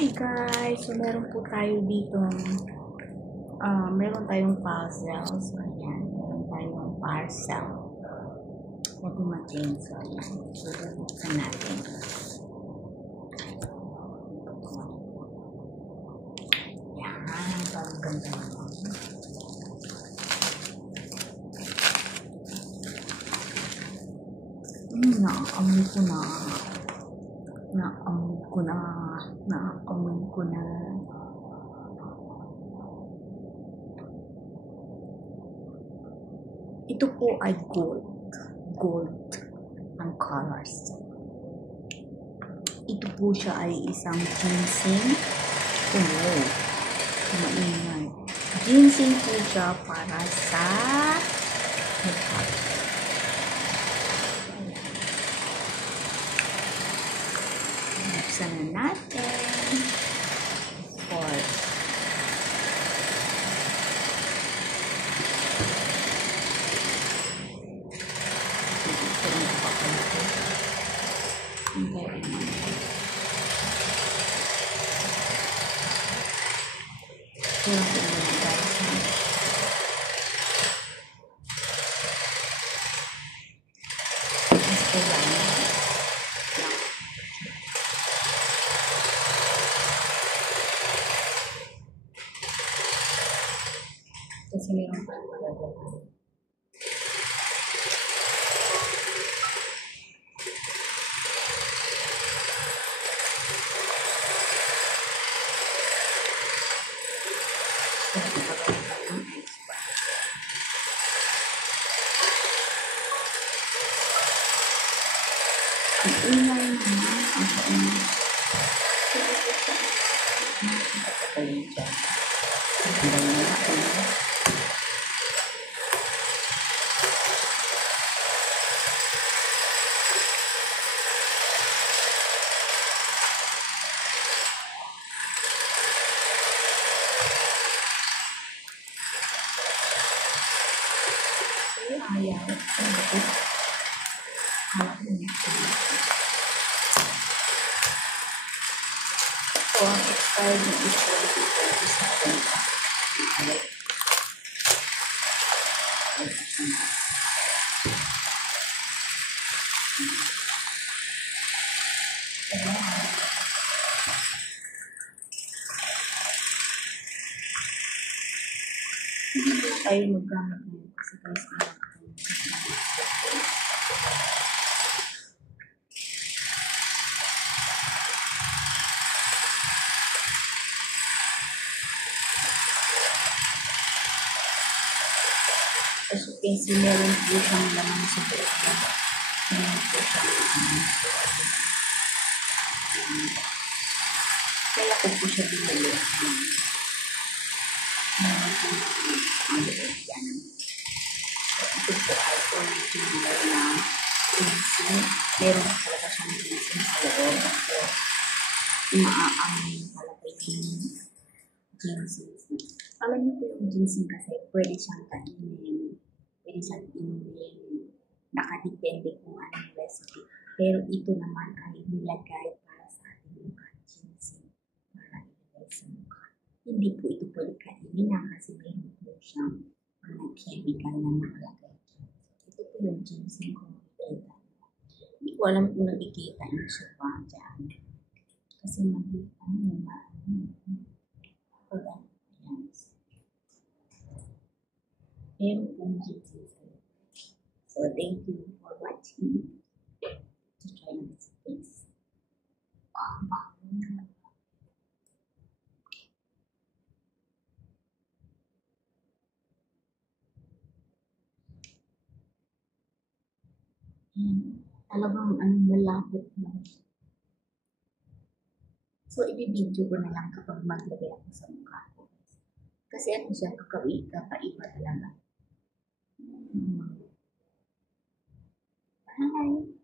Hi guys! So meron po tayo dito meron tayong parcel. So ayan, meron tayong parcel na dumating. So ayan, so bubuksan natin. Ayan, parang ganda naman. Naamoy ko na. Naamoy ko na. Naamoy ko na. Ito po ay gold. Gold ang colors. Ito po siya ay isang ginseng. Oh, maingay. Ginseng po siya para sa makeup. Buksan na natin. Of course. Kasi meron pa magagawa. Ang ingay naman ang ingay. Ayaw. So, ang expired na is 2027. Hindi po tayo maggamit ngayon kasi guys, as you can see, meron po siyang laman sa buwan. Meron po siyang kaya ko po siya binili. Meron po yan. Ito po ay original na ginseng. Meron po talaga siyang ginseng sa loob. So, maaamoy talaga yung ginseng. Alam niyo po yung ginseng kasi pwede siyang kainin, pwede siyang inumin, nakadepende kung anong recipe. Pero ito naman ay nilagay para sa ating mukha, ginseng, para ilagay sa mukha. Hindi po ito pwede kainin na kasi meron po siyang mga chemical na nakalagay. Ito po yung ginseng kung makikita. Hindi ko alam kung nakikita niyo siya pa dyan. Kasi meron pong ginseng. So, thank you for watching. To try this place. Talagang malapot na. So, ibibidyo ko na lang kapag maglagay ako sa mukha ko. Kasi ano siya, kakaiba talaga. Bye!